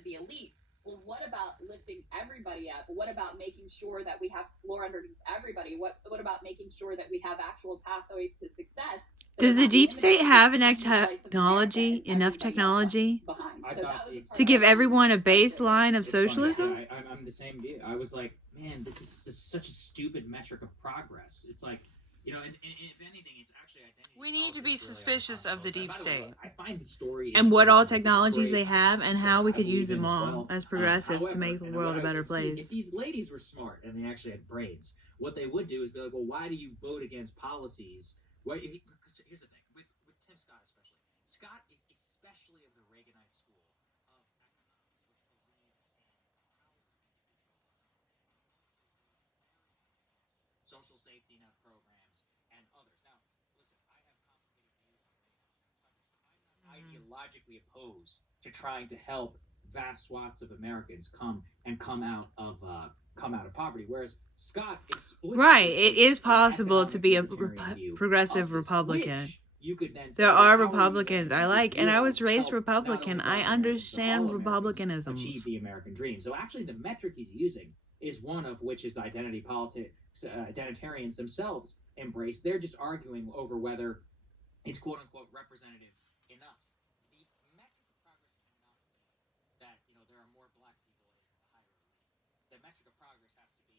of the elite. Well, what about lifting everybody up? What about making sure that we have floor underneath everybody? What about making sure that we have actual pathways to success? Does the deep state have enough technology to give everyone a baseline of socialism? I'm the same view. I was like, man, this is such a stupid metric of progress. It's like, you know, and if anything, it's actually identity. We need to be suspicious of the deep state. I find the story and what all technologies they have and how we could use them all as progressives to make the world a better place. If these ladies were smart and they actually had brains, what they would do is be like, well, why do you vote against policies? Because here's the thing, with Tim Scott especially. Scott is especially of the Reaganite school of economics, which believes in social safety net programs and others. Now, listen, I have complicated views on many aspects of this, but I'm not ideologically opposed to trying to help vast swaths of Americans come out of poverty, whereas Scott explicitly it is possible to be a progressive Republican. There are Republicans I like, and I was raised Republican. I understand Republicanism. Achieve the American dream. So actually, the metric he's using is one of which is identity politics. Identitarians themselves embrace. They're just arguing over whether it's quote unquote representative enough. The metric of progress cannot be that there are more black people in the higher elite. The metric of progress has to be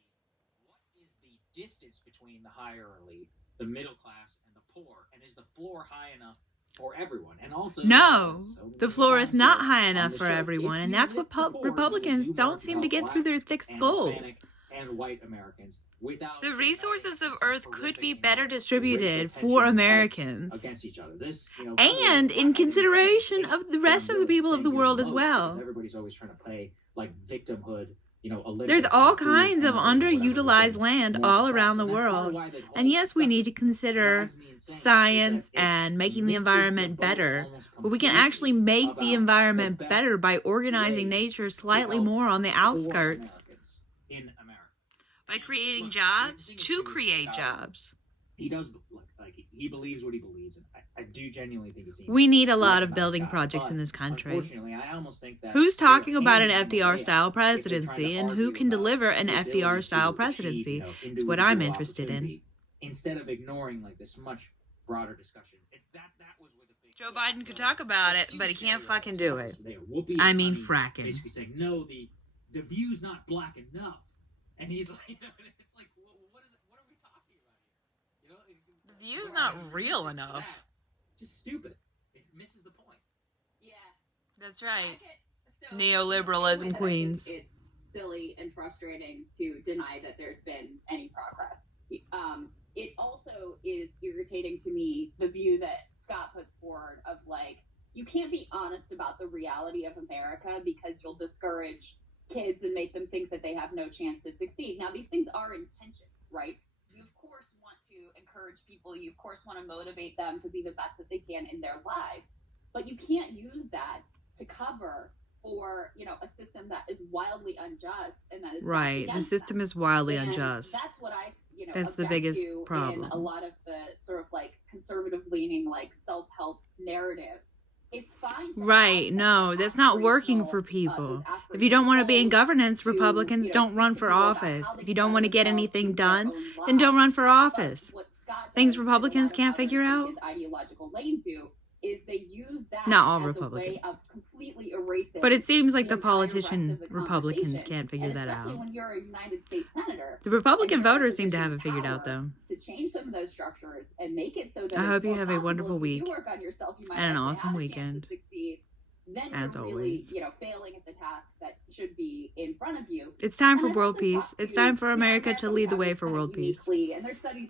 what is the distance between the higher elite, the middle class, and the poor, and is the floor high enough for everyone? And also, no, the floor is not high enough for everyone, and that's what Republicans don't seem to get through their thick skulls. And white Americans, without the resources of Earth could be better distributed for Americans against each other. This, and in consideration of the rest of the people of the world as well. Everybody's always trying to play like victimhood. There's all kinds of underutilized land all around the world. And yes, we need to consider science and making the environment better. But we can actually make the environment better by organizing nature slightly more on the outskirts. In America. By creating jobs to create jobs. He does, like he believes what he believes, and I do genuinely think he seems. We need a lot of building projects in this country. Unfortunately, I almost think that who's talking about an FDR-style presidency, and who can deliver an FDR-style presidency? Is what I'm interested in. Instead of ignoring like this much broader discussion, that was where the big. Joe Biden could talk about it, but he can't fucking do it. I mean, fracking. Basically saying no, the view's not black enough. And he's like, it's like, what is it? What are we talking about here? The view's not real enough. Just stupid. It misses the point. Yeah. That's right. Neoliberalism queens. It's silly and frustrating to deny that there's been any progress. It also is irritating to me, the view that Scott puts forward of like, you can't be honest about the reality of America because you'll discourage kids and make them think that they have no chance to succeed. Now, these things are intention, right? You, of course, want to encourage people. You, of course, want to motivate them to be the best that they can in their lives. But you can't use that to cover for, a system that is wildly unjust and that is right. The system is wildly unjust. That's what I, that's the biggest problem. In a lot of the sort of like conservative-leaning, like self-help narrative. It's fine. Right. No, that's not working for people. If you don't want to be in governance, Republicans don't run for office. If you don't want to get anything done, then don't run for office. Things Republicans can't figure out. Is they use that not all as Republicans. A way of completely erasing but it seems like the politician Republicans can't figure that out. When you're a United States senator, the Republican voters seem to have it figured out, though. To change some of those structures and make it so that I hope you have a wonderful week yourself, and an awesome weekend. Then as you're always. really, failing at the task that should be in front of you. It's time for world peace. It's time for America to lead the way for world peace. And there's studies that